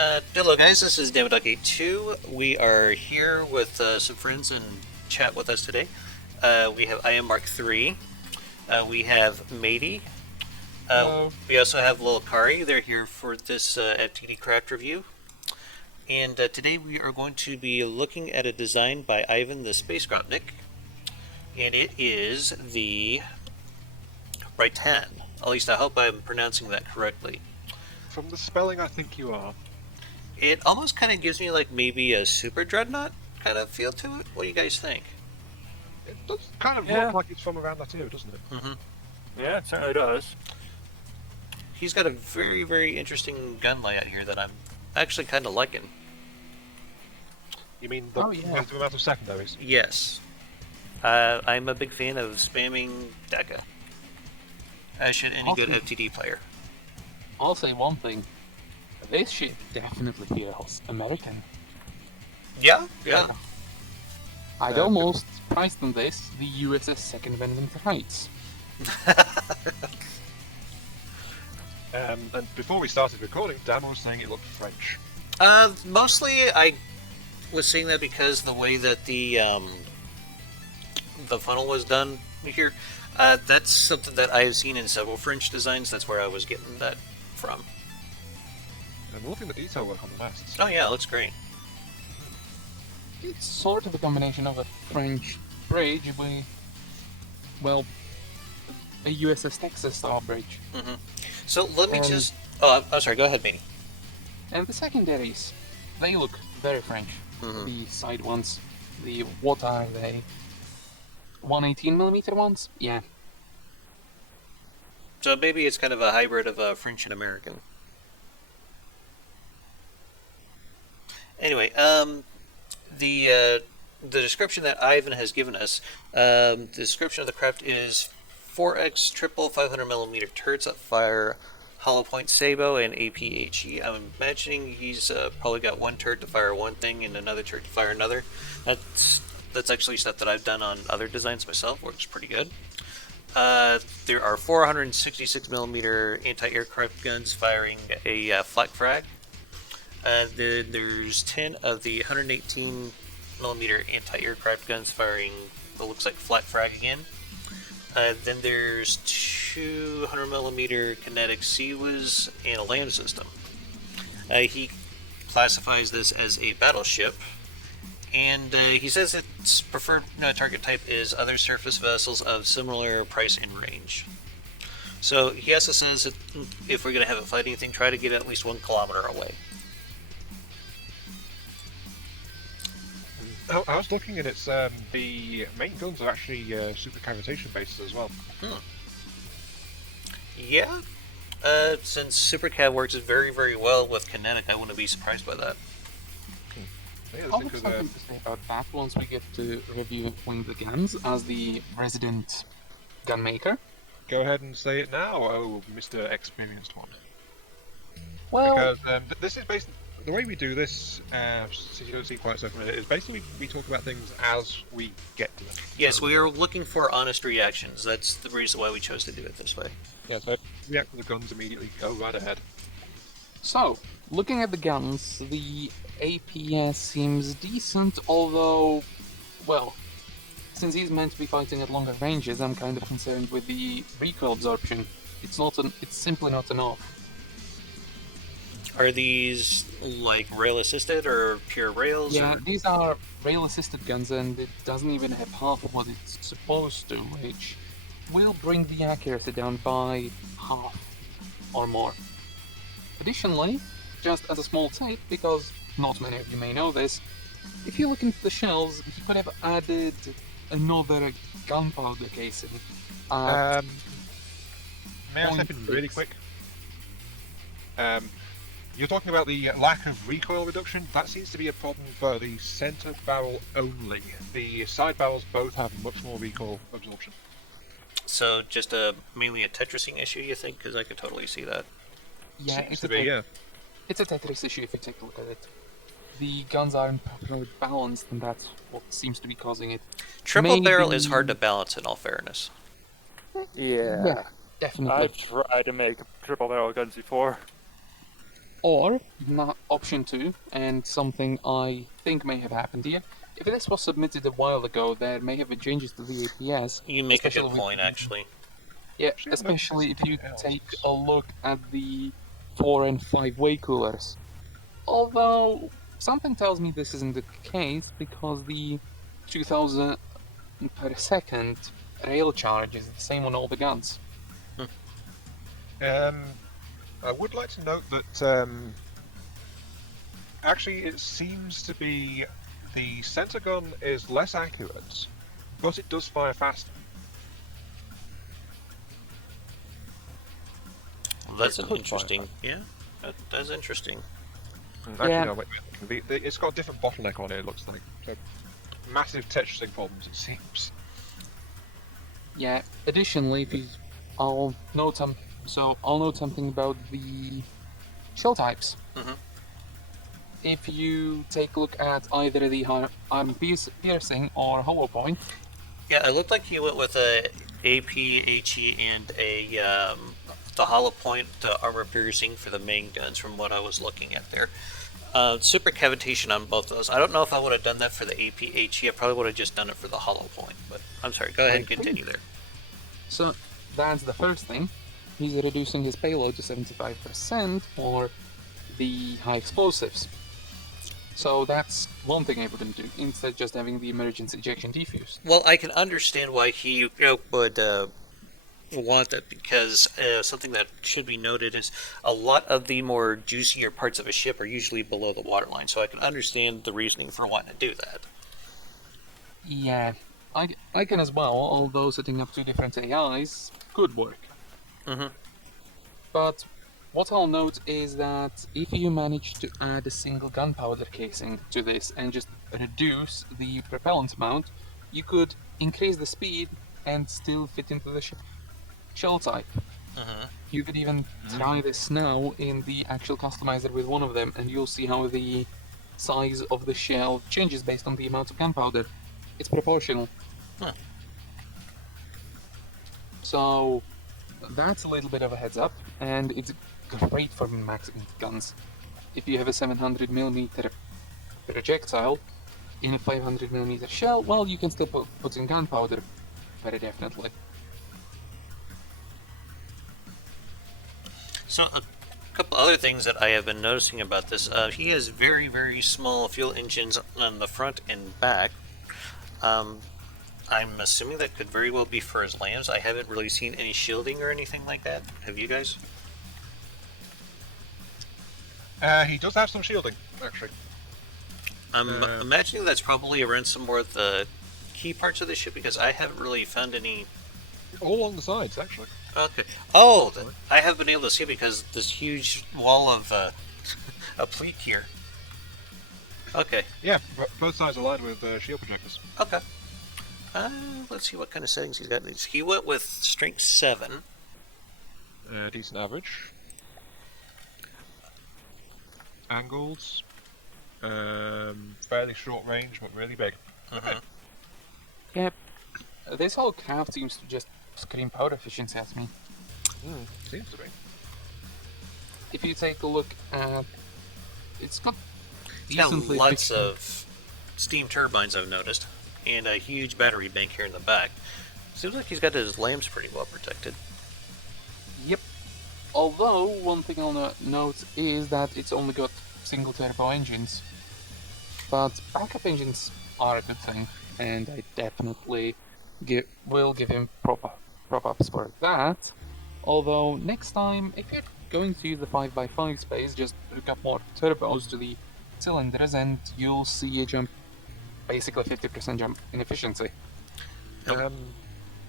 Hello guys, this is Aiyonmk3. We are here with some friends and chat with us today. We have Aiyonmk3. We have Matey. We also have Lil Kari. They're here for this FTD craft review. And today we are going to be looking at a design by Ivan the Space Gropnik. And it is the Brytann. At least I hope I'm pronouncing that correctly. From the spelling, I think you are. It almost kind of gives me like maybe a Super Dreadnought kind of feel to it. What do you guys think? It does kind of look like it's from around that era, doesn't it? Mm-hmm. Yeah, it certainly does. He's got a very, very interesting gun layout here that I'm actually kind of liking. You mean the massive amount of secondaries? Yes. I'm a big fan of spamming DECA. As should any good FTD player. I'll say one thing. This ship definitely feels American. Yeah. I'd almost price than this the USS Second Amendment Heights. And before we started recording, Dan was saying it looked French. Mostly I was saying that because the way that the funnel was done here, that's something that I have seen in several French designs. That's where I was getting that from. And loving the detail work on the masts. Oh yeah, it looks great. It's sort of a combination of a French bridge with, well, a USS Texas style bridge. Mm-hmm. So let me just... Oh, I'm sorry, go ahead, Manny. And the secondaries, they look very French. Mm-hmm. The side ones, what are they? 118mm ones? Yeah. So maybe it's kind of a hybrid of French and American. Anyway, the description that Ivan has given us, the description of the craft is 4x triple 500mm turrets that fire hollow point sabot and APHE. I'm imagining he's probably got one turret to fire one thing and another turret to fire another. That's actually stuff that I've done on other designs myself. Works pretty good. There are 466mm anti-aircraft guns firing a flak frag. Then there's 10 of the 118mm anti-aircraft guns firing what looks like flak frag again. Then there's 200mm kinetic CWIS and a LAM system. He classifies this as a battleship, and he says its preferred target type is other surface vessels of similar price and range. So he also says that if we're going to have a fighting thing, try to get at least 1 kilometer away. I was looking and it's the main guns are actually super cavitation bases as well. Yeah, since Super Cav works very, very well with kinetic, I wouldn't be surprised by that. Yeah, I'll have something to say about that once we get to review one of the guns as the resident gun maker. Go ahead and say it now, Mr. Experienced One. Well, because this is basically the way we do this. Since you don't see quite so familiar, is basically we talk about things as we get to them. Yes, we are looking for honest reactions. That's the reason why we chose to do it this way. Yeah, so react to the guns immediately. Go right ahead. so, looking at the guns, the APS seems decent, although, well, since he's meant to be fighting at longer ranges, I'm kind of concerned with the recoil absorption. It's simply not enough. Are these like rail assisted or pure rails? Yeah, or... these are rail-assisted guns, and it doesn't even have half of what it's supposed to, which will bring the accuracy down by half or more. Additionally, just as a small tip, because not many of you may know this, if you look into the shells, you could have added another gunpowder casing. May I step in really quick? You're talking about the lack of recoil reduction. That seems to be a problem for the center barrel only. The side barrels both have much more recoil absorption. So just mainly a Tetrising issue, you think? Because I could totally see that. Yeah, Seems to be, yeah. It's a Tetris issue if you take a look at it. The guns aren't properly balanced, and that's what seems to be causing it. Triple barrel is hard to balance, in all fairness. Yeah. Definitely. I've tried to make triple barrel guns before. Or, option 2, and something I think may have happened here, if this was submitted a while ago, there may have been changes to the APS. You make a especially good with point, the- actually. Yeah, Actually, I've noticed especially if you something else. take a look at the 4 and 5 way coolers. Although, something tells me this isn't the case because the 2000 per second rail charge is the same on all the guns. I would like to note that actually it seems to be the center gun is less accurate, but it does fire faster. Well, that's It an could interesting. fire Yeah, that's interesting. Actually, Yeah. no, wait, it's got a different bottleneck on it. It looks like so massive tetrising problems. It seems. Yeah. Additionally, I'll note something about the shell types. Mhm. If you take a look at either the arm piercing or hollow point, Yeah, it looked like he went with a AP, HE, and the hollow point armor piercing for the main guns. From what I was looking at there, super cavitation on both of those. I don't know if I would have done that for the AP, HE. I probably would have just done it for the hollow point. But I'm sorry. Go ahead and continue there. so that's the first thing. He's reducing his payload to 75% for the high explosives. So that's one thing I wouldn't do, instead just having the emergency ejection defuse. Well, I can understand why he would want that because something that should be noted is a lot of the more juicier parts of a ship are usually below the waterline, so I can understand the reasoning for wanting to do that. Yeah, I can as well, although setting up two different AIs could work. Mm-hmm. But what I'll note is that if you manage to add a single gunpowder casing to this and just reduce the propellant amount, you could increase the speed and still fit into the shell type. Mm-hmm. You could even try this now in the actual customizer with one of them, and you'll see how the size of the shell changes based on the amount of gunpowder. It's proportional. Huh. So that's a little bit of a heads up, and it's great for maxing guns. If you have a 700mm projectile in a 500mm shell, well, you can still put in gunpowder, very definitely. So a couple other things that I have been noticing about this, he has very, very small fuel engines on the front and back. I'm assuming that could very well be for his lambs. I haven't really seen any shielding or anything like that. Have you guys? He does have some shielding, actually. I'm imagining that's probably around some more of the key parts of the ship because I haven't really found any. All along the sides, actually. Okay. Oh, I have been able to see because this huge wall of a pleat here. Okay. Yeah, both sides aligned with shield projectors. Okay. Let's see what kind of settings he's got. He went with strength 7. Decent average. Angles. Fairly short range, but really big. Mm-hmm. Yep. This whole craft seems to just scream power efficiency at me. Seems to be. If you take a look at, it's got He's got decently lots big- of steam turbines, I've noticed, and a huge battery bank here in the back. Seems like he's got his lamps pretty well protected. Yep. Although one thing I'll note is that it's only got single turbo engines, but backup engines are a good thing, and I definitely will give him prop ups for that. Although next time, if you're going to use the 5x5 space, just hook up more turbos to the cylinders, and you'll see a jump, basically 50% jump in efficiency. Go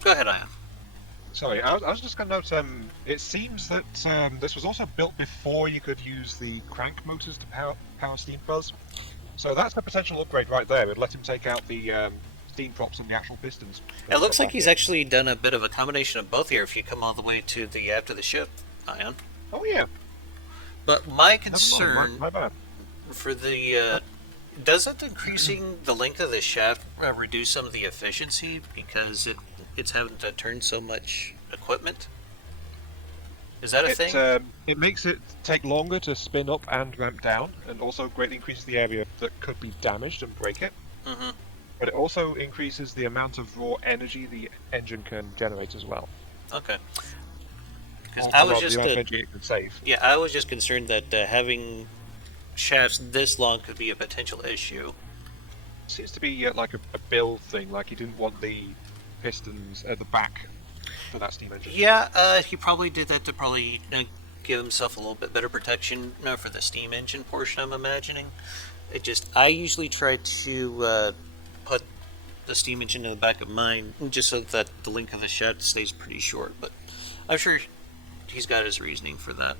ahead, Ion. Sorry, I was just going to note, it seems that this was also built before you could use the crank motors to power steam fuzz. So that's a potential upgrade right there. It would let him take out the steam props and the actual pistons. It looks like he's actually done a bit of a combination of both here if you come all the way to the aft of the ship, Ion. Oh yeah. But my Never mind, concern my bad. for the doesn't increasing the length of the shaft reduce some of the efficiency because it's having to turn so much equipment? Is that a thing? It makes it take longer to spin up and ramp down, and also greatly increases the area that could be damaged and break it. Mm-hmm. But it also increases the amount of raw energy the engine can generate as well. Okay. Because Oh, I Well, was the just amount of energy it can save. yeah, I was just concerned that having shafts this long could be a potential issue. Seems to be like a build thing. Like he didn't want the pistons at the back for that steam engine. Yeah, he probably did that to probably give himself a little bit better protection for the steam engine portion, I'm imagining. I usually try to put the steam engine in the back of mine just so that the length of the shaft stays pretty short, but I'm sure he's got his reasoning for that.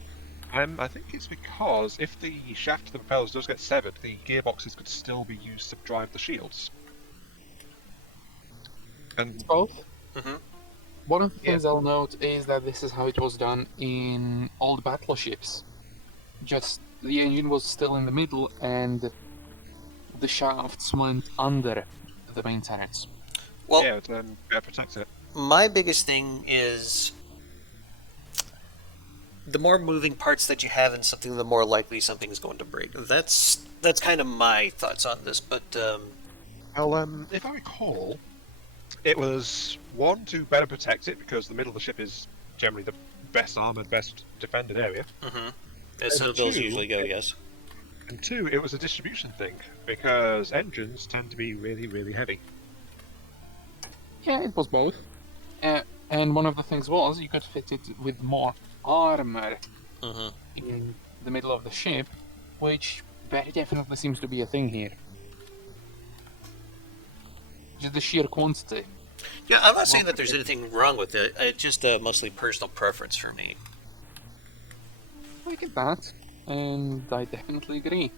I think it's because if the shaft of the propellers does get severed, the gearboxes could still be used to drive the shields. And Both. Mm-hmm. One of the Yeah. things I'll note is that this is how it was done in old battleships. Just the engine was still in the middle and the shafts went under the main turrets. Well, yeah, to better protect it. my biggest thing is the more moving parts that you have in something, the more likely something's going to break. That's kind of my thoughts on this, but Well, if I recall, it was one to better protect it because the middle of the ship is generally the best armored, best defended area. as Citadels two, usually go, yes. And two, it was a distribution thing because engines tend to be really, really heavy. Yeah, it was both. And one of the things was you could fit it with more armor in the middle of the ship, which very definitely seems to be a thing here. Just the sheer quantity. Yeah, I'm not saying that there's anything wrong with it. It's just mostly personal preference for me. I get that, and I definitely agree.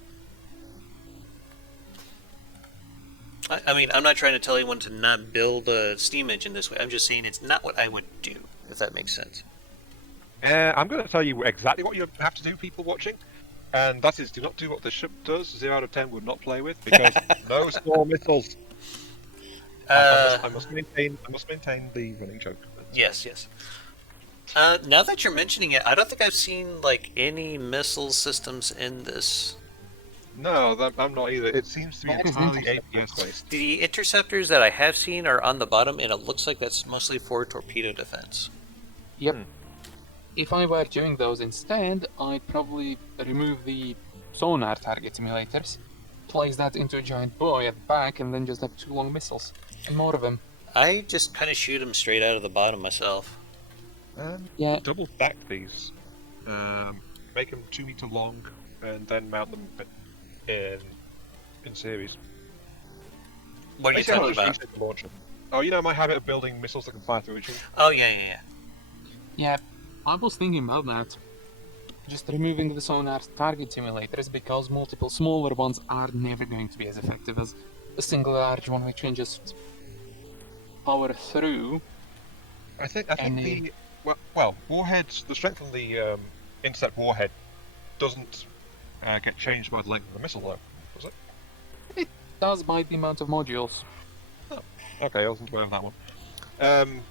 I mean, I'm not trying to tell anyone to not build a steam engine this way. I'm just saying it's not what I would do, if that makes sense. I'm going to tell you exactly what you have to do, people watching, and that is do not do what the ship does. 0 out of 10 would not play with because no small missiles. I must maintain the running joke. Yes, yes. Now that you're mentioning it, I don't think I've seen like any missile systems in this. No, I'm not either. It seems to be That is entirely interesting. APS based. The interceptors that I have seen are on the bottom, and it looks like that's mostly for torpedo defense. Yep. If I were doing those instead, I'd probably remove the sonar target simulators, place that into a giant buoy at the back, and then just have 2 long missiles. And more of them. I just kind of shoot them straight out of the bottom myself. Yeah. Double stack these. Make them 2 meter long, and then mount them in series. What are you Basically, talking I'll just about? use it to launch them. Oh, you know my habit of building missiles that can fire through each other. Oh, yeah, yeah, yeah. Yeah, I was thinking about that. Just removing the sonar target simulators because multiple smaller ones are never going to be as effective as a single large one which can just power through. I think the warheads. The strength of the intercept warhead doesn't get changed by the length of the missile, though, does it? It does by the amount of modules. Okay, I wasn't aware of that one.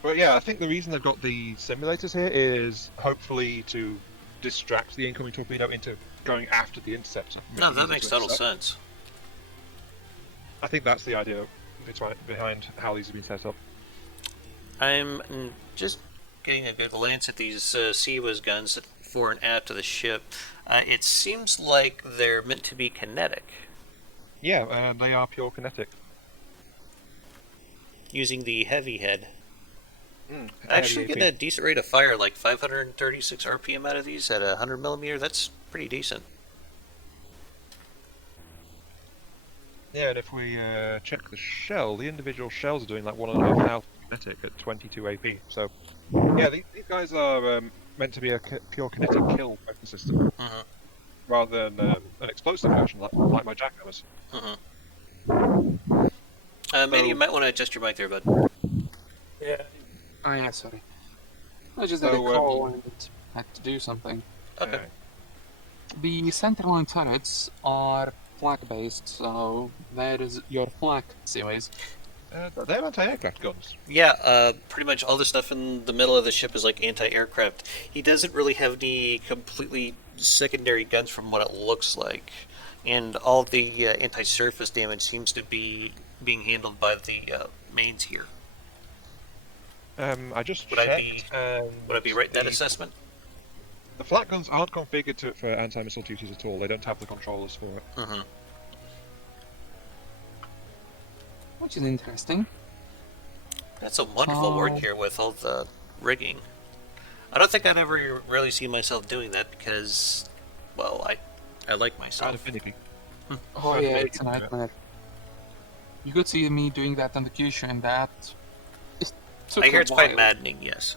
But yeah, I think the reason they've got the simulators here is hopefully to distract the incoming torpedo into going after the interceptor. No, that makes total sense. I think that's the idea behind how these have been set up. I'm just getting a good glance at these COPPA guns fore and aft of the ship. It seems like they're meant to be kinetic, Yeah, they are pure kinetic. using the heavy head. Heavy Actually, AP. getting a decent rate of fire, like 536 RPM out of these at 100mm. That's pretty decent. Yeah, and if we check the shell, the individual shells are doing like 1,500 kinetic at 22 AP. So, yeah, these guys are meant to be a pure kinetic kill weapon system, rather than an explosive version like my jackhammers. Manny, you might want to adjust your mic there, bud. Yeah. Oh yeah, sorry. I just had a So, call and had to do something. Okay. The centerline turrets are flak based, so there is your flak series. They're anti-aircraft guns. Yeah, pretty much all the stuff in the middle of the ship is like anti-aircraft. He doesn't really have any completely secondary guns from what it looks like, and all the anti-surface damage seems to be being handled by the mains here. I just Would I checked. would I be right in that assessment? The flat guns aren't configured for anti-missile duties at all. They don't have the controllers for it. Mm-hmm. Which is interesting. That's some wonderful work here with all the rigging. I don't think I'd ever really see myself doing that because, well, I like Kind myself. of finicky. Oh Kind of yeah, finicky, it's a nightmare. You could see me doing that on the Kyushu, and that took I hear a it's quite while. maddening, yes.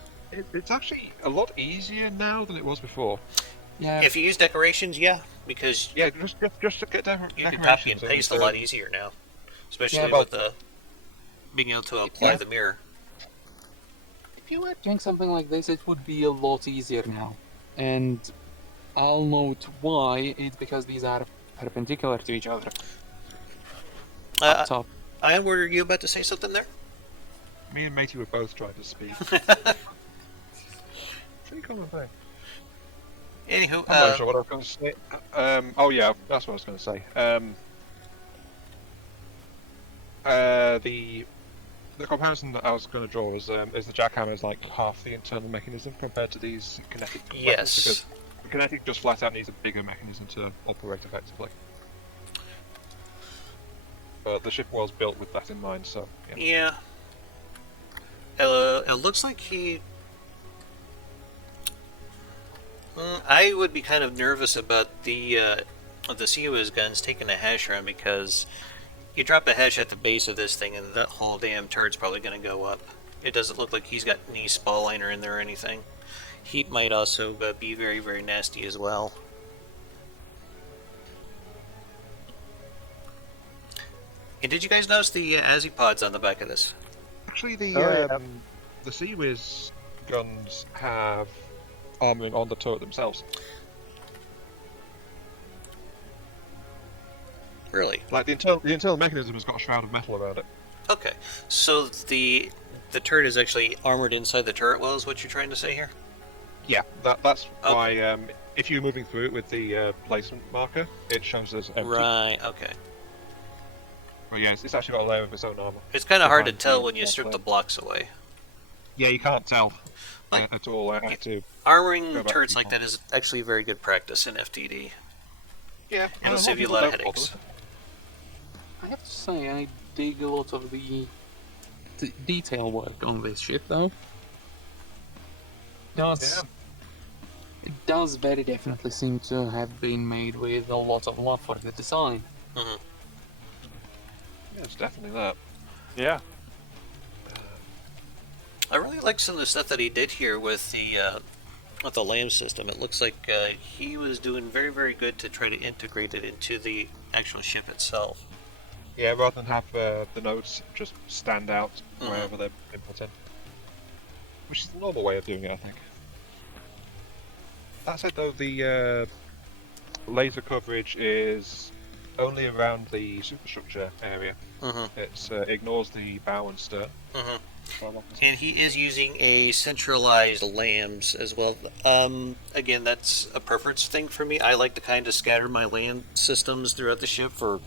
It's actually a lot easier now than it was before. Yeah, If you use decorations, yeah, because Yeah, just to get you can decorations. copy and paste a lot easier now, especially Yeah, with the being able to apply Yeah. the mirror. if you were doing something like this, it would be a lot easier now. And I'll note why. It's because these are perpendicular to each other. Up top. Ian, were you about to say something there? Me and Matey were both trying to speak. Pretty common thing. Anywho, I'm not sure what I was going to say. Oh yeah, that's what I was going to say. The comparison that I was going to draw is the jackhammer is like half the internal mechanism compared to these kinetic weapons, yes. because the kinetic just flat out needs a bigger mechanism to operate effectively. But the ship was built with that in mind, so yeah. Yeah. It looks like he. I would be kind of nervous about the COS guns taking a hash run because you drop a hash at the base of this thing and that whole damn turret's probably going to go up. It doesn't look like he's got any spall liner in there or anything. Heat might also be very, very nasty as well. And did you guys notice the Azipods on the back of this? Actually, yeah. the Sea-Wiz guns have armoring on the turret themselves. Really? Like the internal mechanism has got a shroud of metal around it. Okay. So the turret is actually armored inside the turret well, is what you're trying to say here? Yeah, that's Okay. why if you're moving through it with the placement marker, it shows as empty. Right, okay. But yeah, it's actually got a layer of its own armor. It's kind of hard to Behind tell the when you strip the backplate. blocks away. Yeah, you can't tell Like- at all. I had to. Armoring Go back turrets to like that is actually very good practice in FTD. Yeah, It'll save you a lot of headaches. I have to say, I dig a lot of the detail work on this ship, though. It does very definitely seem to have been made with a lot of love for the design. Hmm. Yeah, it's definitely that. Yeah. I really like some of the stuff that he did here with the LAM system. It looks like he was doing very, very good to try to integrate it into the actual ship itself. Yeah, rather than have the nodes just stand out Mhm. wherever they're put in. Which is the normal way of doing it, I think. That said, though, the laser coverage is only around the superstructure area. Mm-hmm. It ignores the bow and stern. Mm-hmm. So long as- And he is using a centralized LAMs as well. Again, that's a preference thing for me. I like to kind of scatter my LAM systems throughout the ship for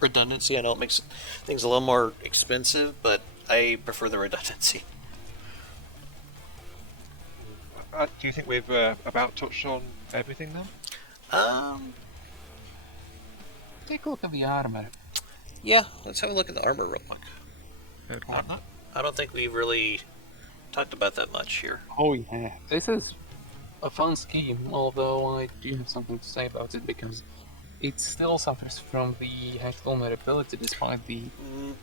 redundancy. I know it makes things a little more expensive, but I prefer the redundancy. Do you think we've about touched on everything now? Take a look at the armor. Yeah, let's have a look at the armor real quick. I don't think we really talked about that much here. Oh yeah, this is a fun scheme, although I do have something to say about it because it still suffers from the hash vulnerability despite the Mm,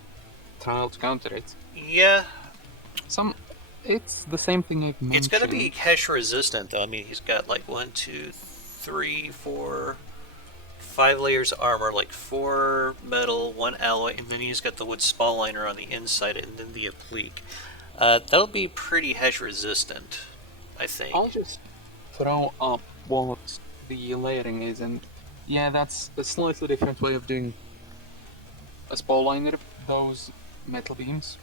trial to counter it. yeah, It's the same thing I've mentioned. it's going to be hash resistant, though. I mean, he's got like 1, 2, 3, 4, 5 layers of armor, like 4 metal, 1 alloy, and then he's got the wood spall liner on the inside and then the applique. That'll be pretty hash resistant, I think. I'll just throw up what the layering is, and yeah, that's a slightly different way of doing a spall liner. Those metal beams.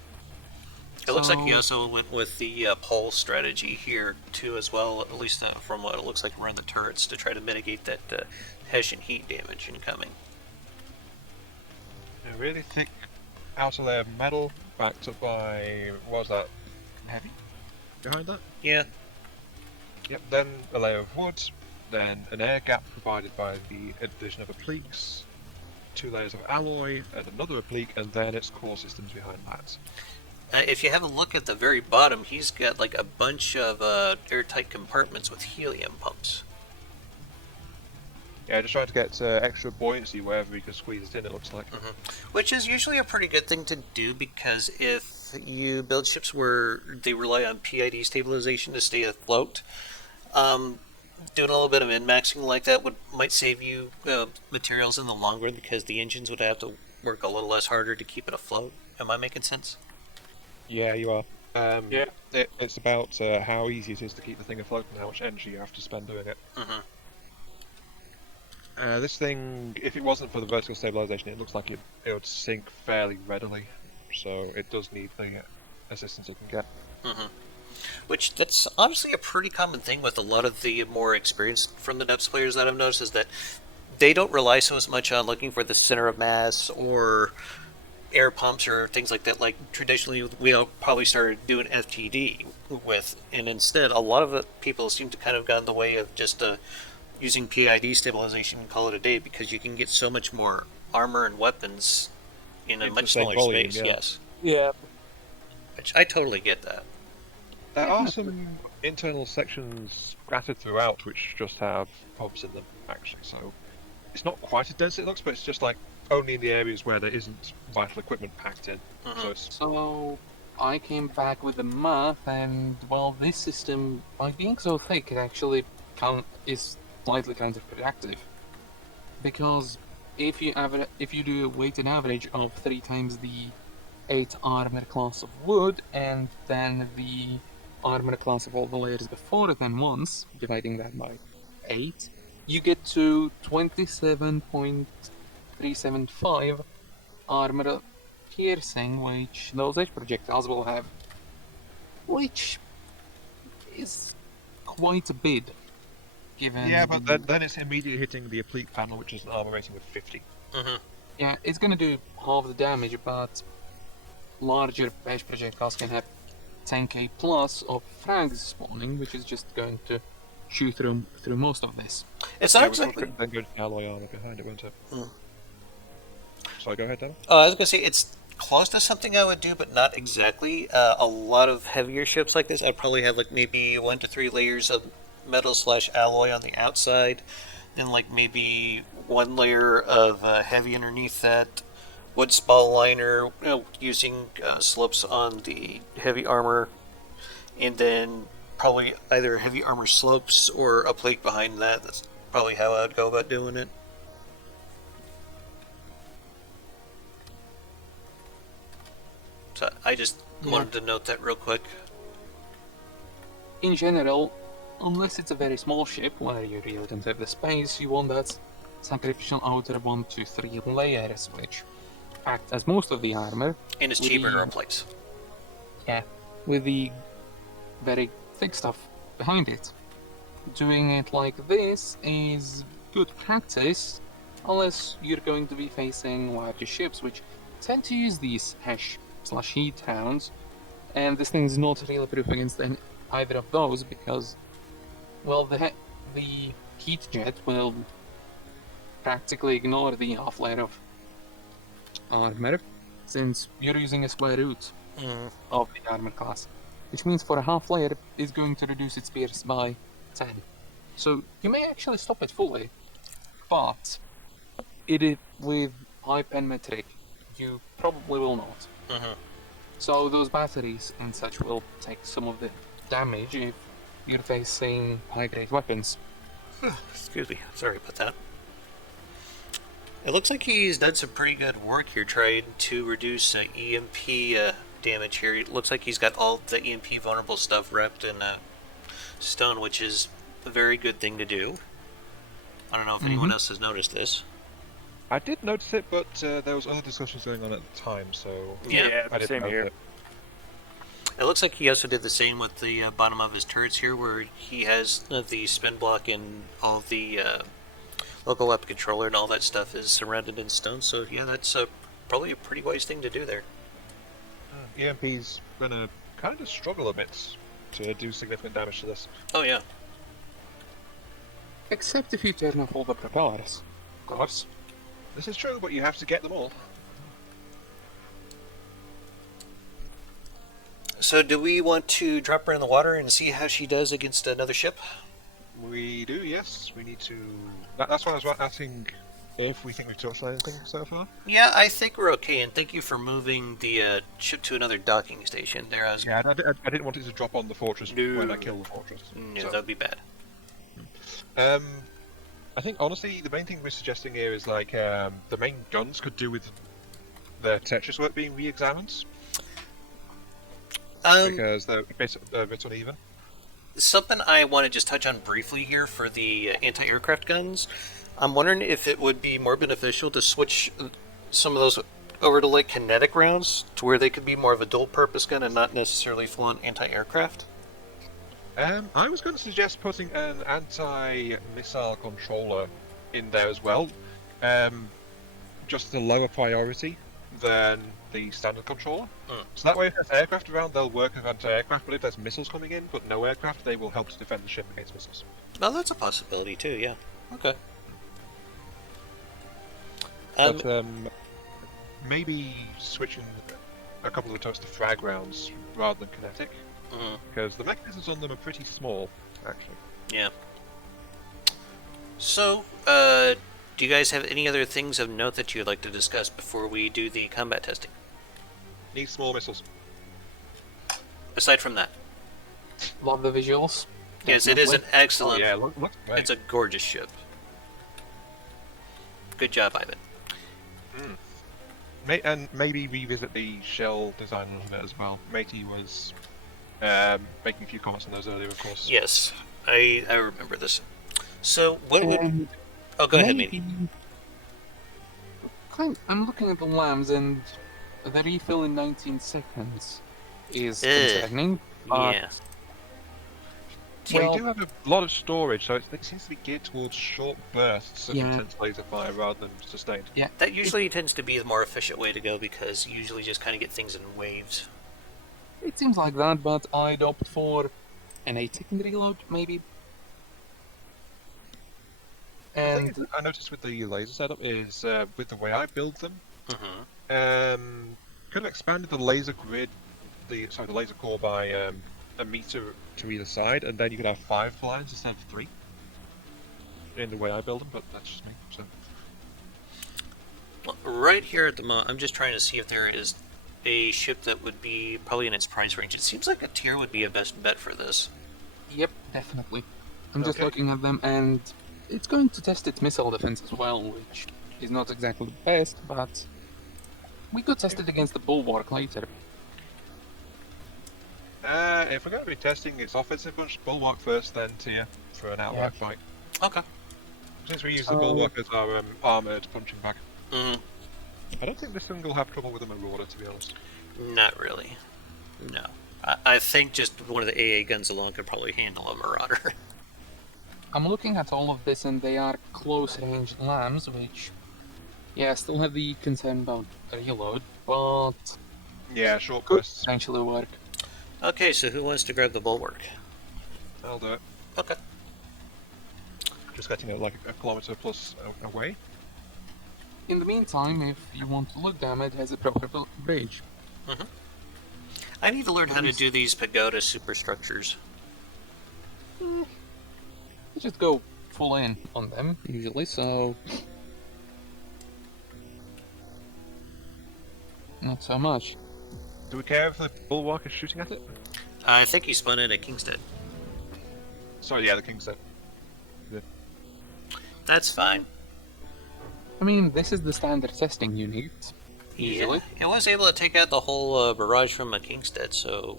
It looks like he So- also went with the pole strategy here too, as well. At least from what it looks like around the turrets, to try to mitigate that Hessian heat damage incoming. A really thick outer layer of metal, backed up by, what was that, heavy? Behind that? Yeah. Yep, then a layer of wood, then an air gap provided by the addition of appliques, 2 layers of alloy, and another applique, and then its core systems behind that. If you have a look at the very bottom, he's got like a bunch of airtight compartments with helium pumps. Yeah, just trying to get extra buoyancy wherever you can squeeze it in, it looks like. Which is usually a pretty good thing to do, because if you build ships where they rely on PID stabilization to stay afloat, doing a little bit of min-maxing like that might save you materials in the long run, because the engines would have to work a little less harder to keep it afloat. Am I making sense? Yeah, you are. Yeah. It's about how easy it is to keep the thing afloat and how much energy you have to spend doing it. This thing, if it wasn't for the vertical stabilization, it looks like it would sink fairly readily. So it does need the assistance it can get. Which, that's honestly a pretty common thing with a lot of the more experienced from the depths players that I've noticed, is that they don't rely so much on looking for the center of mass or air pumps or things like that, like traditionally we all probably started doing FTD with, and instead a lot of the people seem to kind of gone the way of just using PID stabilization and call it a day, because you can get so much more armor and weapons in a It's much the same smaller volume, space. yeah. Yes, Yeah. which I totally get that. There are some internal sections scattered throughout which just have pumps in them, actually. So it's not quite as dense as it looks, but it's just like only in the areas where there isn't vital equipment packed in. So it's So I came back with the math, and well, this system, by being so thick, it actually is slightly counterproductive. Because if you do a weighted average of 3 times the 8 armor class of wood, and then the armor class of all the layers before it, and once dividing that by 8, you get to 27.375 armor piercing, which those edge projectiles will have, which is quite a bit, given. yeah, but then it's immediately hitting the applique panel, which is an armor rating of 50. Yeah, it's gonna do half the damage, but larger edge projectiles can have 10k plus of frags spawning, which is just going to shoot through most of this. It's Yeah, not which exactly. then go to the alloy armor behind it, won't it? Sorry, go ahead, Dan. I was going to say it's close to something I would do, but not exactly. A lot of heavier ships like this, I'd probably have like maybe 1 to 3 layers of metal / alloy on the outside, then like maybe 1 layer of heavy underneath that, wood spall liner, using slopes on the heavy armor, and then probably either heavy armor slopes or a plate behind that. That's probably how I'd go about doing it. So I just wanted to note that real quick. In general, unless it's a very small ship where you really don't have the space, you want that sacrificial outer 1 to 3 layers, which act as most of the armor. And it's cheaper to replace. Yeah, with the very thick stuff behind it. Doing it like this is good practice, unless you're going to be facing larger ships, which tend to use these hesh/heat rounds, and this thing's not really proof against either of those, because, well, the heat jet will practically ignore the half layer of armor, since you're using a square root of the armor class, which means for a half layer is going to reduce its pierce by 10. So you may actually stop it fully, but with high pen metric, you probably will not. So those batteries and such will take some of the damage if you're facing high-grade weapons. Excuse me, sorry about that. It looks like he's done some pretty good work here trying to reduce EMP damage here. It looks like he's got all the EMP vulnerable stuff wrapped in stone, which is a very good thing to do. I don't know if anyone else has noticed this. I did notice it, but there was other discussions going on at the time, so Yeah. I didn't same notice here. it. It looks like he also did the same with the bottom of his turrets here, where he has the spin block and all the local weapon controller and all that stuff is surrounded in stone. So yeah, that's probably a pretty wise thing to do there. EMP's gonna kind of struggle a bit to do significant damage to this. Oh yeah. Except if you turn off all the propellers. Of course. This is true, but you have to get them all. So do we want to drop her in the water and see how she does against another ship? We do, yes. We need to. That's why I was asking if we think we've touched anything so far. Yeah, I think we're okay, and thank you for moving the ship to another docking station. There, Yeah, I didn't want it to drop on the fortress No. when I kill the fortress. No, So, that'd be bad. I think honestly, the main thing we're suggesting here is like the main guns could do with their Tetris work being re-examined because they're a bit uneven. Something I want to just touch on briefly here for the anti-aircraft guns. I'm wondering if it would be more beneficial to switch some of those over to like kinetic rounds, to where they could be more of a dual-purpose gun and not necessarily full-on anti-aircraft. I was going to suggest putting an anti-missile controller in there as well, just a lower priority than the standard controller. So that way, if there's aircraft around, they'll work as anti-aircraft, but if there's missiles coming in but no aircraft, they will help to defend the ship against missiles. Well, that's a possibility too. Yeah. Okay. But maybe switching a couple of those to frag rounds rather than kinetic, because the mechanisms on them are pretty small, actually. Yeah. So, do you guys have any other things of note that you'd like to discuss before we do the combat testing? Need small missiles. Aside from that, Love the visuals. yes, it is an Definitely. excellent. Yeah, look great. It's a gorgeous ship. Good job, Ivan. And maybe revisit the shell design a little bit as well. Matey was making a few comments on those earlier, of course. Yes, I remember this. So, what would... Oh, go ahead, Minnie. I'm looking at the lambs, and the refill in 19 seconds is Ugh. concerning. Yeah. Well, Well- you do have a lot of storage, so it seems to be geared towards short bursts of Yeah. intense laser fire rather than sustained. That usually tends to be the more efficient way to go, because you usually just kind of get things in waves. It seems like that, but I'd opt for an 8-second reload, maybe. The thing And is, I noticed with the laser setup is, with the way I build them, Mm-hmm. could have expanded the laser grid, the laser core by a meter to either side, and then you could have 5 lines instead of 3. In the way I build them, but that's just me. So Well, right here at the moment, I'm just trying to see if there is a ship that would be probably in its price range. It seems like a tier would be a best bet for this. yep, definitely. I'm just Okay. looking at them, and it's going to test its missile defense as well, which is not exactly the best, but we could test it against the bulwark later. if we're going to be testing its offensive punch, bulwark first, then tier for an outright fight. Okay. Since we use the bulwark as our armoured punching bag. Mm, I don't think this thing will have trouble with a marauder, to be honest. not really. No. I think just one of the AA guns alone could probably handle a Marauder. I'm looking at all of this, and they are close-range lambs, which, yeah, still have the concern about reload, but Yeah, short could bursts. potentially work. Okay, so who wants to grab the bulwark? I'll do it. Okay. Just getting it like a kilometre plus away. In the meantime, if you want to look damn it, has a proper bridge. I need to learn how to do these pagoda superstructures. You just go full in on them, usually, so... Not so much. Do we care if the bulwark is shooting at it? I think he spun in at Kingstead. Sorry, yeah, the king said. That's fine. I mean, this is the standard testing you need, usually. Yeah, it was able to take out the whole barrage from a Kingstead, so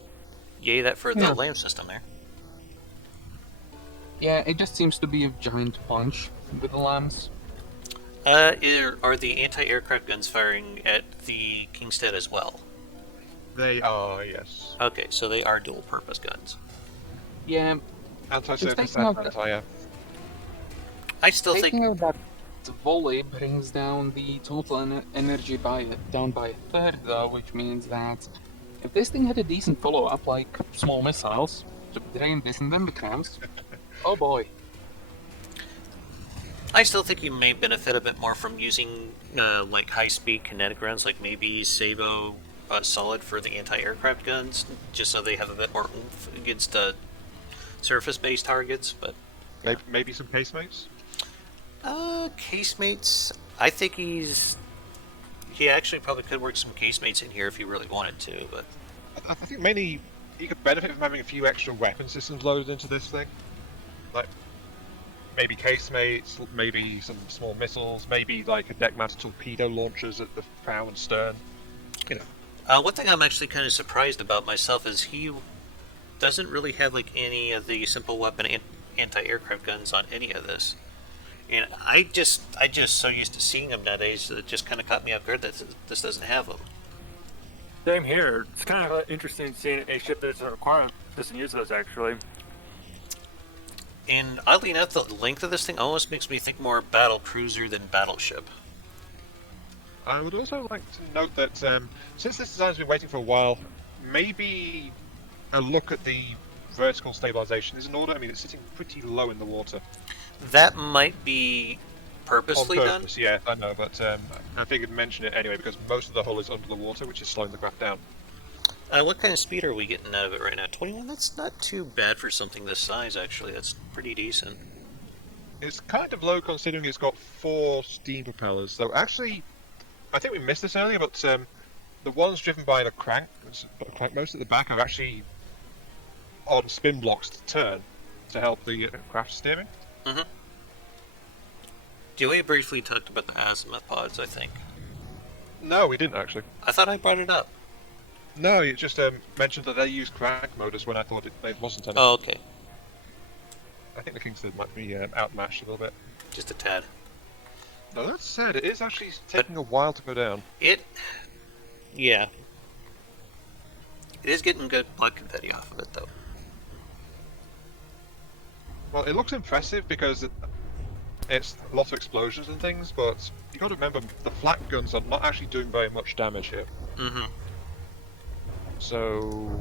yay that for the Yeah. lamp system there. Yeah, it just seems to be a giant punch with the lambs. Are the anti-aircraft guns firing at the Kingstead as well? They are, yes. Okay, so they are dual-purpose guns. Yeah, Anti-surface taking and out anti-air. I still taking think out that volley brings down the total energy down by a third, though, which means that if this thing had a decent follow-up, like small missiles, to drain this and then the crowns, oh boy. you may benefit a bit more from using like high-speed kinetic rounds, like maybe Sabo Solid for the anti-aircraft guns, just so they have a bit more oomph against surface-based targets. But Maybe some casemates? casemates, I think he actually probably could work some casemates in here if he really wanted to. But I think mainly you could benefit from having a few extra weapon systems loaded into this thing. Like, maybe casemates, maybe some small missiles, maybe like a deck-mounted torpedo launchers at the prow and stern. You know. one thing I'm actually kind of surprised about myself is he doesn't really have like any of the simple weapon anti-aircraft guns on any of this. And I just so used to seeing them nowadays that it just kind of caught me off guard that this doesn't have them. Same here. It's kind of interesting seeing a ship that doesn't use those, actually. And oddly enough, the length of this thing almost makes me think more battle cruiser than battleship. I would also like to note that since this design's been waiting for a while, maybe a look at the vertical stabilization is in order. I mean, it's sitting pretty low in the water. That might be purposely On done. purpose, yeah, I know, but I figured mention it anyway because most of the hull is under the water, which is slowing the craft down. What kind of speed are we getting out of it right now? 21? That's not too bad for something this size, actually. That's pretty decent. It's kind of low considering it's got 4 steam propellers. So actually, I think we missed this earlier, but the ones driven by the crank most at the back are actually on spin blocks to turn to help the craft steering. Mm-hmm. We briefly talked about the azimuth pods, I think. No, we didn't actually. I thought I brought it up. No, you just mentioned that they use crank motors when I thought it wasn't any. Oh, okay. I think the Kingstead might be outmatched a little bit. Just a tad. No, that said, it is actually taking a while to go down. Yeah. It is getting good blood confetti off of it, though. Well, it looks impressive because it's lots of explosions and things, but you got to remember the flak guns are not actually doing very much damage here. Mm-hmm. So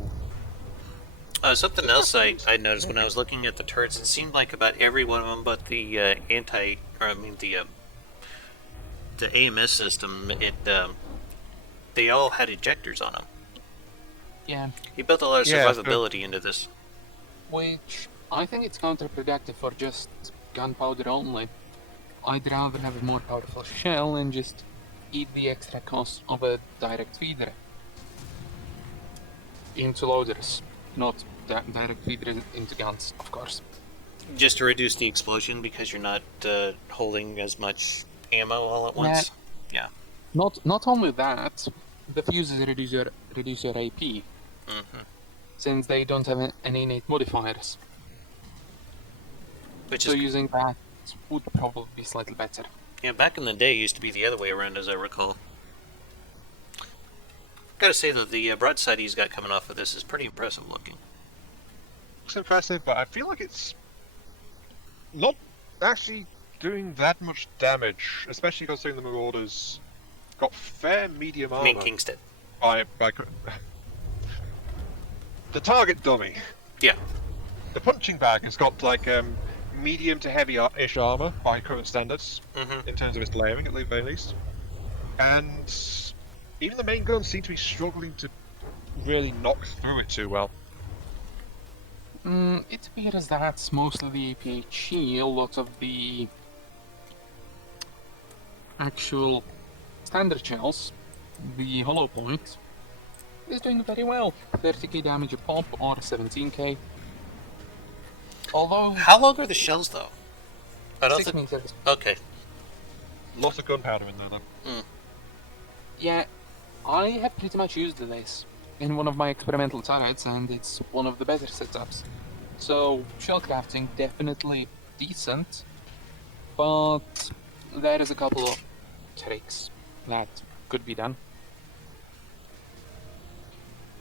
Something else I noticed when I was looking at the turrets, it seemed like about every one of them, but the the AMS system, they all had ejectors on them. Yeah, He built a lot of Yeah, survivability into this. which I think it's counterproductive for just gunpowder only. I'd rather have a more powerful shell and just eat the extra cost of a direct feeder into loaders, not direct feeder into guns, of course. Just to reduce the explosion because you're not holding as much ammo all at once. Yeah. Not only that, the fuses reduce your AP, Mm-hmm. since they don't have any innate modifiers. Which So is using that would probably be slightly better. Yeah, back in the day, it used to be the other way around, as I recall. Gotta say, though, the broadside he's got coming off of this is pretty impressive looking. looks impressive, but I feel like it's not actually doing that much damage, especially considering the Marauders got fair medium I armor. mean, Kingstead. by the target dummy. Yeah. The punching bag has got like medium to heavy-ish armor by current standards Mm-hmm. in terms of its layering, at the very least. And even the main guns seem to be struggling to really knock through it too well. It appears that most of the APHE, a lot of the actual standard shells, the hollow point, is doing very well. 30k damage a pop or 17k. Although How long are the shells, though? I don't 6 think. meters. Okay. Lots of gunpowder in there, though. Yeah, I have pretty much used this in one of my experimental turrets, and it's one of the better setups. So shell crafting definitely decent, but there is a couple of tricks that could be done.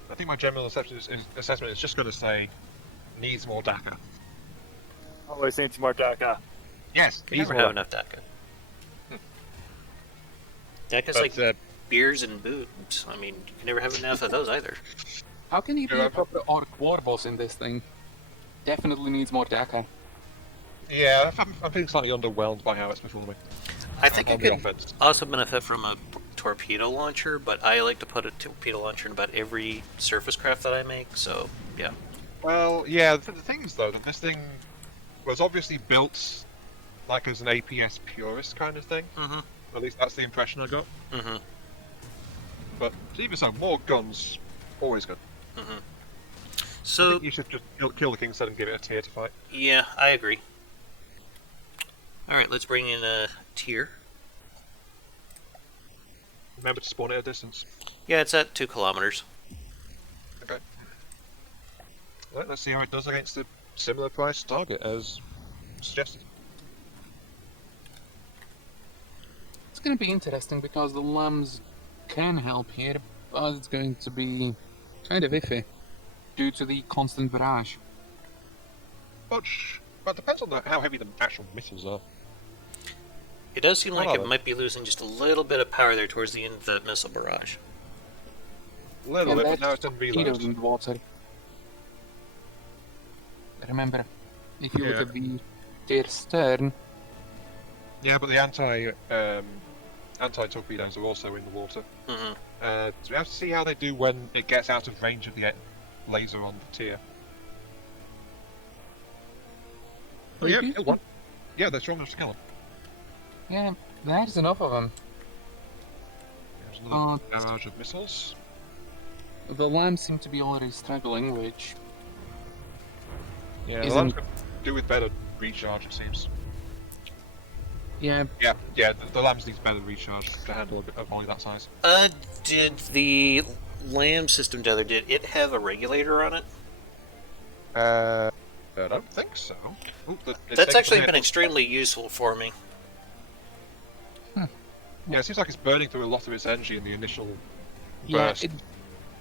I think my general assessment is just going to say needs more DACA. Always needs more DACA. Yes, We needs never more have enough DACA. DACA's But, like beers and booze. I mean, you can never have enough of those either. How can you be Yeah, a proper orc war boss in this thing? Definitely needs more DACA. Yeah, I'm feeling slightly underwhelmed by how it's performing. I think on it the could offense. also benefit from a torpedo launcher, but I like to put a torpedo launcher in about every surface craft that I make, so yeah. Well, yeah, the thing is, though, that this thing was obviously built like as an APS purist kind of thing. Mm-hmm. At least that's the impression I got. Mm-hmm. But even so, more guns, always good. Mm-hmm. I So, think you should just kill the king instead and give it a tier to fight. yeah, I agree. Alright, let's bring in a tier. Remember to spawn at a distance. Yeah, it's at 2 kilometers. Okay. Right, let's see how it does against a similar price target as suggested. It's going to be interesting because the lambs can help here, but it's going to be kind of iffy due to the constant barrage. But it depends on how heavy the actual missiles are. It does seem like What it are they? might be losing just a little bit of power there towards the end of the missile barrage. A little And bit, but now that's it's in torpedoes reload. in the water. Remember, if you look Yeah. at the their stern, Yeah, but the anti-torpedoes are also in the water. Mm-hmm. So we have to see how they do when it gets out of range of the laser on the tier. Oh yeah, kill one. Yeah, they're strong enough to kill them. yeah, there's enough of them. There's another barrage of missiles. The lambs seem to be already struggling, which Yeah, the Isn't- lambs could do with better recharge, it seems. yeah, Yeah, the lambs need better recharge to handle a volley that size. Did the LAM system together, did it have a regulator on it? I don't think so. Ooh, That's actually been extremely useful for me. Yeah, it seems like it's burning through a lot of its energy in the initial yeah, burst.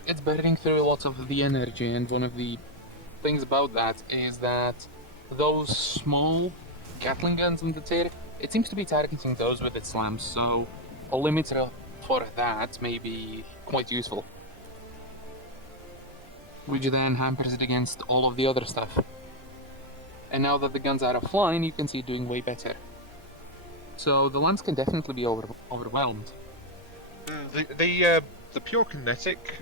it's burning through lots of the energy, and one of the things about that is that those small Gatling guns in the tier, it seems to be targeting those with its lambs, so a limiter for that may be quite useful. Which then hampers it against all of the other stuff. And now that the guns are offline, you can see it doing way better. So the lambs can definitely be overwhelmed. The pure kinetic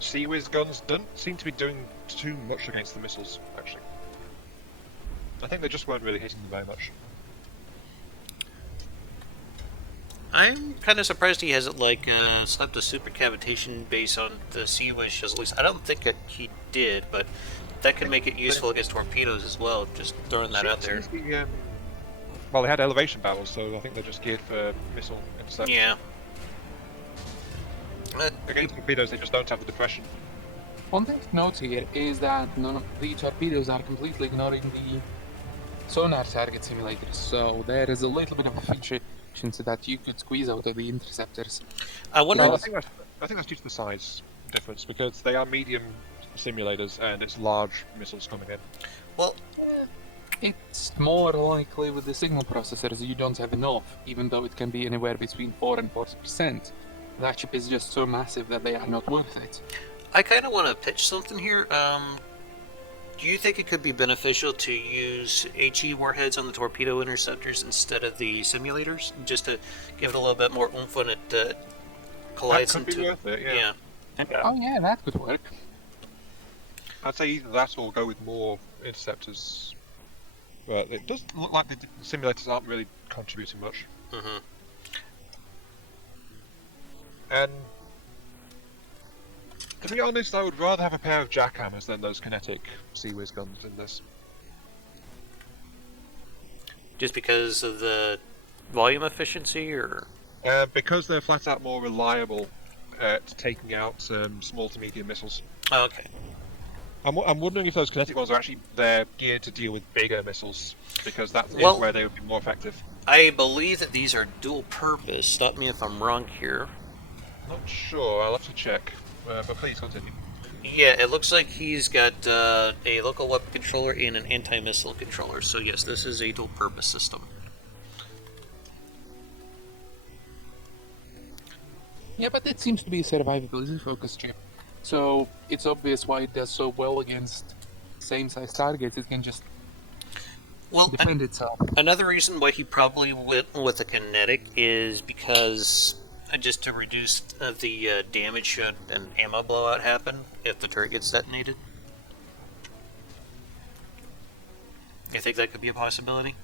Sea-Wiz guns don't seem to be doing too much against the missiles, actually. I think they just weren't really hitting them very much. I'm kind of surprised he hasn't slapped a super cavitation base on the Sea Wish. At least I don't think he did, but that could make it useful against torpedoes as well. Just throwing that out there. Well, they had elevation barrels, so I think they're just geared for missile interception. Yeah. Against torpedoes, they just don't have the depression. One thing to note here is that none of the torpedoes are completely ignoring the sonar target simulators, so there is a little bit of efficiency that you could squeeze out of the interceptors. I wonder. Well, I if- think that's due to the size difference, because they are medium simulators and it's large missiles coming in. well, It's more likely with the signal processors you don't have enough, even though it can be anywhere between 4 and 40%. That chip is just so massive that they are not worth it. I kind of want to pitch something here. Do you think it could be beneficial to use HE warheads on the torpedo interceptors instead of the simulators, just to give it a little bit more oomph when it collides That could be into? worth it, yeah. Oh yeah, that could work. I'd say either that or go with more interceptors. But it does look like the simulators aren't really contributing much. Mm-hmm. And to be honest, I would rather have a pair of jackhammers than those kinetic Sea-Wiz guns in this. Just because of the volume efficiency, or Because they're flat out more reliable at taking out small to medium missiles. oh, okay. I'm wondering if those kinetic ones are actually they're geared to deal with bigger missiles, because that's Well- where they would be more effective. I believe that these are dual purpose. Stop me if I'm wrong here. Not sure. I'll have to check. But please continue. Yeah, it looks like he's got a local weapon controller and an anti-missile controller. So yes, this is a dual purpose system. Yeah, but it seems to be a survivability focused chip. So it's obvious why it does so well against same-sized targets. It can just Well, defend itself. another reason why he probably went with a kinetic is because just to reduce the damage should an ammo blowout happen if the turret gets detonated. You think that could be a possibility?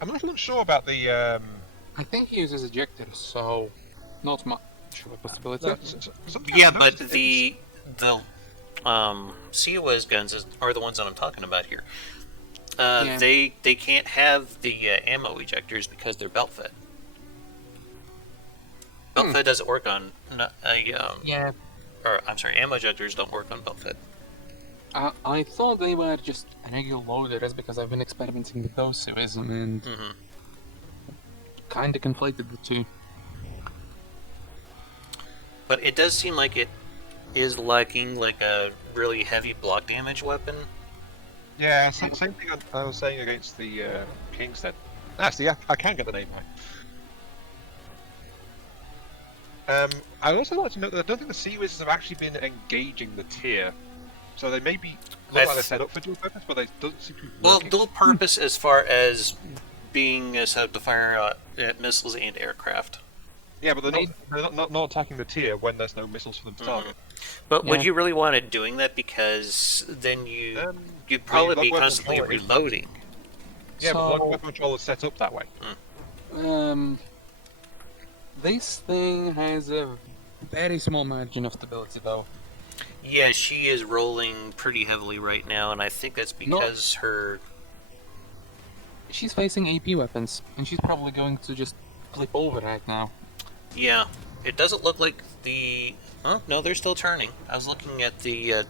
I'm not sure about the. I think he uses ejectors, so not much of a possibility. Yeah, but the COS guns are the ones that I'm talking about here. Yeah. They can't have the ammo ejectors because they're belt fed. Belt fed doesn't work on Yeah, or I'm sorry, ammo ejectors don't work on belt fed. I thought they were just regular loaders because I've been experimenting with those series and kind of conflated the two. But it does seem like it is lacking like a really heavy block damage weapon. Yeah, same thing I was saying against the King's then. Actually, I can get the name right. I'd also like to note that I don't think the Sea-Whizzes have actually been engaging the tier. So they may be look like they're set up for dual purpose, but they don't seem to be Well, working. dual purpose as far as being set up to fire at missiles and aircraft. Yeah, but they're not attacking the tier when there's no missiles for them to target. But would Yeah. you really want it doing that? Because then you'd The probably log be weapon constantly controller is- reloading. Yeah, but So- log weapon control is set up that way. This thing has a very small margin of stability, though. Yeah, she is rolling pretty heavily right now, and I think that's because her. She's facing AP weapons, and she's probably going to just flip over right now. Yeah, it doesn't look like the. Oh no, they're still turning. I was looking at the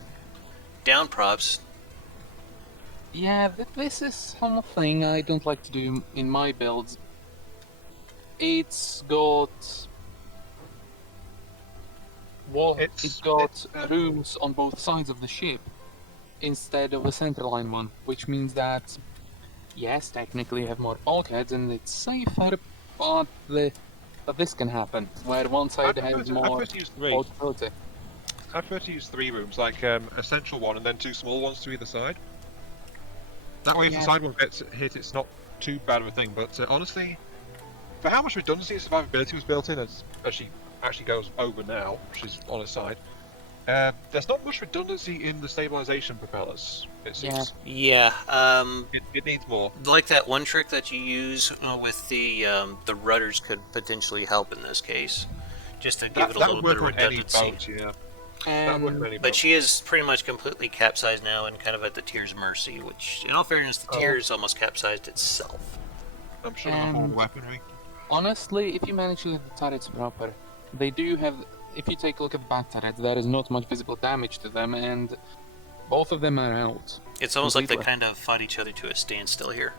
down props. Yeah, this is something I don't like to do in my builds. It's got... Well, it's got rooms on both sides of the ship instead of a centerline one, which means that, yes, technically you have more bulkheads and it's safer, but this can happen, where one side has more I'd use three. portability. I prefer to use 3 rooms, like a central one and then 2 small ones to either side. That way, if Yeah. the side one gets hit, it's not too bad of a thing. But honestly, for how much redundancy and survivability was built in, as she actually goes over now, she's on her side. There's not much redundancy in the stabilization propellers. It seems. Yeah, It needs more. like that one trick that you use with the rudders could potentially help in this case, just to give it a That little would bit work of on any redundancy. boat, yeah. That would And on any boat. But she is pretty much completely capsized now and kind of at the tier's mercy, which, in all fairness, the tier's almost capsized itself. I'm sure the whole and- weaponry. honestly, if you manage to get the turrets proper, they do have... If you take a look at the back turrets, there is not much visible damage to them, and both of them are out. It's almost like they Completely. kind of fought each other to a standstill here.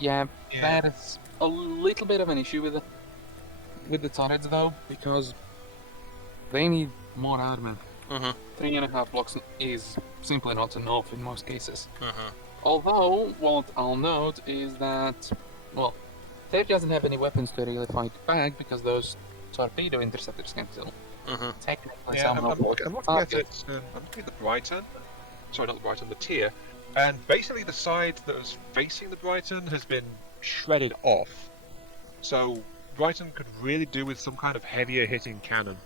Yeah, Yeah. that is a little bit of an issue with the turrets, though, because they need more armor. Mm-hmm. 3.5 blocks is simply not enough in most cases. Mm-hmm. Although, what I'll note is that, well, Dave doesn't have any weapons to really fight back because those torpedo interceptors can still Mm-hmm. technically Yeah, I'm somehow looking at target. it. I'm looking at the Brytann. Sorry, not the Brytann, the tier. And basically, the side that was facing the Brytann has been shredded off. So Brytann could really do with some kind of heavier hitting cannon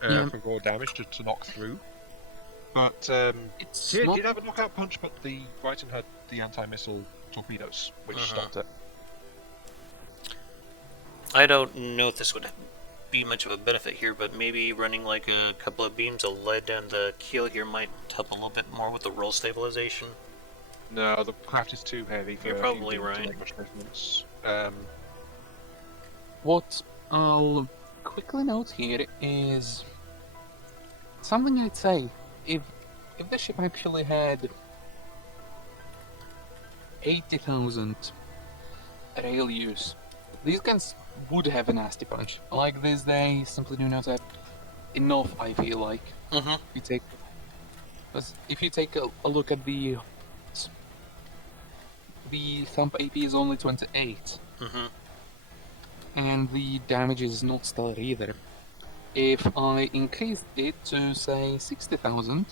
Yeah. for raw damage to knock through. But It's tier not did have a knockout punch, but the Brytann had the anti-missile torpedoes, which stopped it. I don't know if this would be much of a benefit here, but maybe running like a couple of beams of lead down the keel here might help a little bit more with the roll stabilization. No, the craft is too heavy for You're a probably few beams to right. make much difference. What I'll quickly note here is something I'd say. If the ship actually had 80,000 rail use, these guns would have a nasty punch. Like this, they simply do not have enough, I feel like. Mm-hmm. If you take a look at the thump AP is only 28, Mm-hmm. and the damage is not stellar either. If I increased it to say 60,000,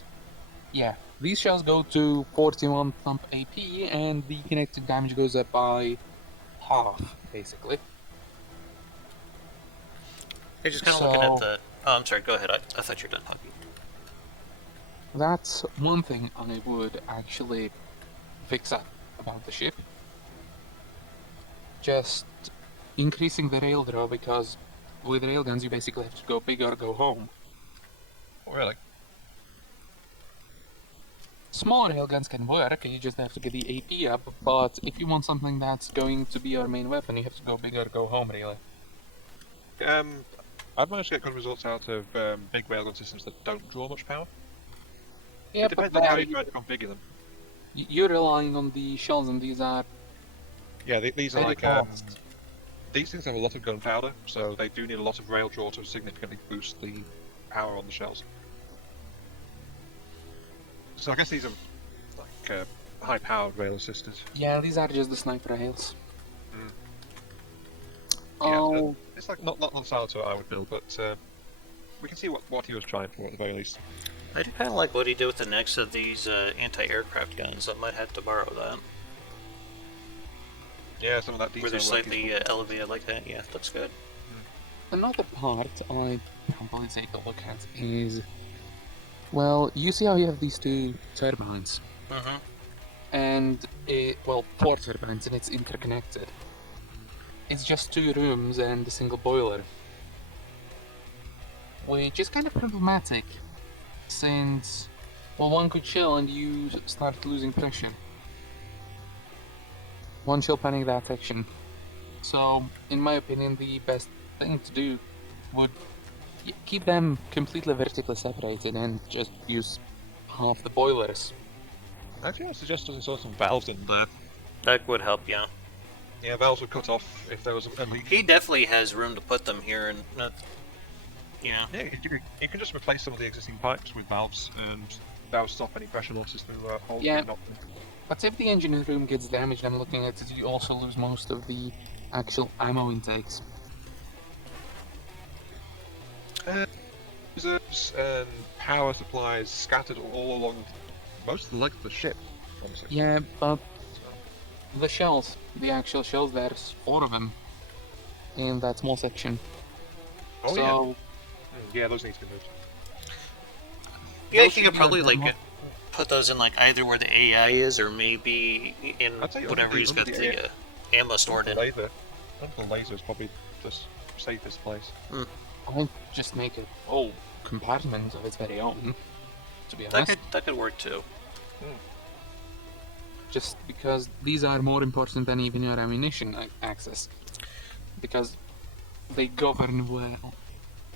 yeah, these shells go to 41 thump AP, and the kinetic damage goes up by half, basically. You're just kind of looking at So- the. Oh, I'm sorry. Go ahead. I thought you were done talking. That's one thing I would actually fix up about the ship. Just increasing the rail draw, because with railguns you basically have to go big or go home. Oh, really? Small railguns can work, you just have to get the AP up, but if you want something that's going to be your main weapon, you have to go big or go home, really. I've managed to get good results out of big railgun systems that don't draw much power. Yeah, It depends but on how there you try to configure them. you're relying on the shells, and these are Yeah, these are very like fast. these things have a lot of gunpowder, so they do need a lot of rail draw to significantly boost the power on the shells. So I guess these are like high-powered rail assisters. Yeah, these are just the sniper rails. Mm. Oh, Yeah, it's like not on Salto I would build, but we can see what he was trying for at the very least. I do kind of like what he did with the next of these anti-aircraft guns. I might have to borrow that. Yeah, some of that Where detail they're work slightly is elevated like that. Yeah, looks good. another part I probably take a look at is, well, you see how you have these two turbines, Mm-hmm. and four turbines, and it's interconnected. It's just 2 rooms and a single boiler, which is kind of problematic, since, well, one could chill and you start losing pressure. One shell panning that section. So, in my opinion, the best thing to do would keep them completely vertically separated and just use half the boilers. Actually, I suggest I saw some valves in there. That would help, yeah. Yeah, valves would cut off if there was a leak. He definitely has room to put them here, and yeah. Yeah, you can just replace some of the existing pipes with valves, and that would stop any pressure losses through holes. Yeah. being knocked in. But if the engine room gets damaged, I'm looking at it, you also lose most of the actual ammo intakes. Reserves and power supplies scattered all along most of the length of the ship, honestly. Yeah, but the shells, the actual shells, there's 4 of them in that small section. Oh, So, yeah, those need to be moved. Yeah, Those you should could be probably like like put those in like either where the AI is, or maybe in I'd say whatever he's got under the ammo stored in. Laser. I think the laser is probably the safest place. I just make a whole compartment of its very own, to be That honest. could work too. Just because these are more important than even your ammunition access. Because they govern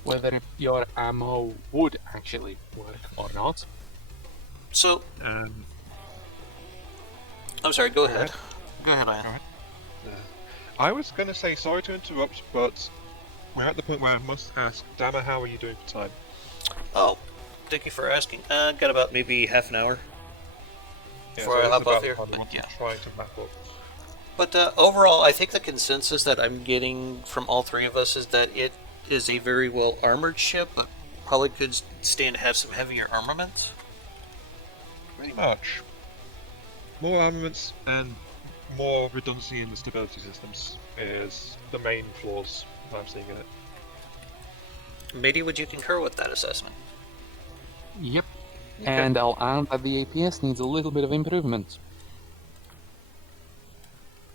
whether your ammo would actually work or not. So, Um, I'm sorry. Go ahead. Go ahead, Ian. Alright. I was going to say sorry to interrupt, but we're at the point where I must ask, Dama, how are you doing for time? Oh, thank you for asking. Got about maybe half an hour. Yeah, Before I that's hop about off here? the time I want to Yeah. try to map up. But overall, I think the consensus that I'm getting from all three of us is that it is a very well armored ship, but probably could stand to have some heavier armament. Pretty much. More armaments and more redundancy in the stability systems is the main flaws that I'm seeing in it. Maybe would you concur with that assessment? Yep. And I'll add that the APS needs a little bit of improvement.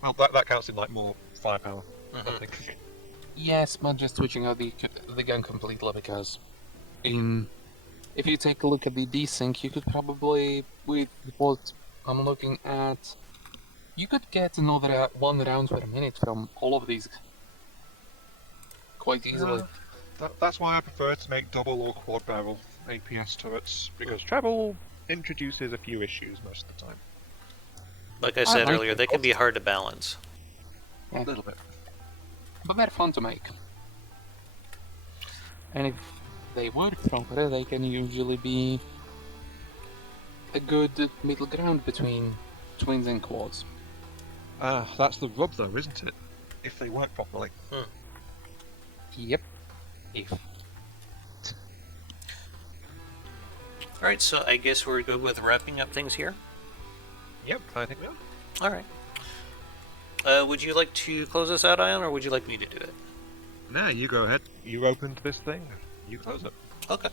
Well, that counts in like more firepower, I Mhm. think. Yes, but just switching out the gun completely, because if you take a look at the desync, you could probably, with what I'm looking at, you could get another 1 round per minute from all of these quite easily. That's why I prefer to make double or quad barrel APS turrets, because treble introduces a few issues most of the time. Like I said like earlier, they can be hard to balance. A little bit. But they're fun to make. And if they work properly, they can usually be a good middle ground between twins and quads. Ah, that's the rub though, isn't it? If they work properly. Yep. If. Alright, so I guess we're good with wrapping up things here. Yep, I think we are. Alright. Would you like to close us out, Ion, or would you like me to do it? Nah, you go ahead. You opened this thing. You close it. Okay.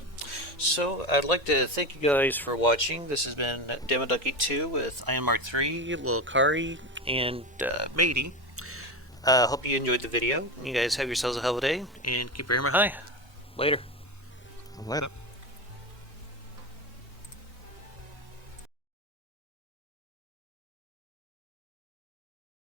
So, I'd like to thank you guys for watching. This has been Demoducky2 with Aiyonmk3, Lilkari, and Matey. Hope you enjoyed the video. You guys have yourselves a hell of a day, and keep your hammer high. Later. Later.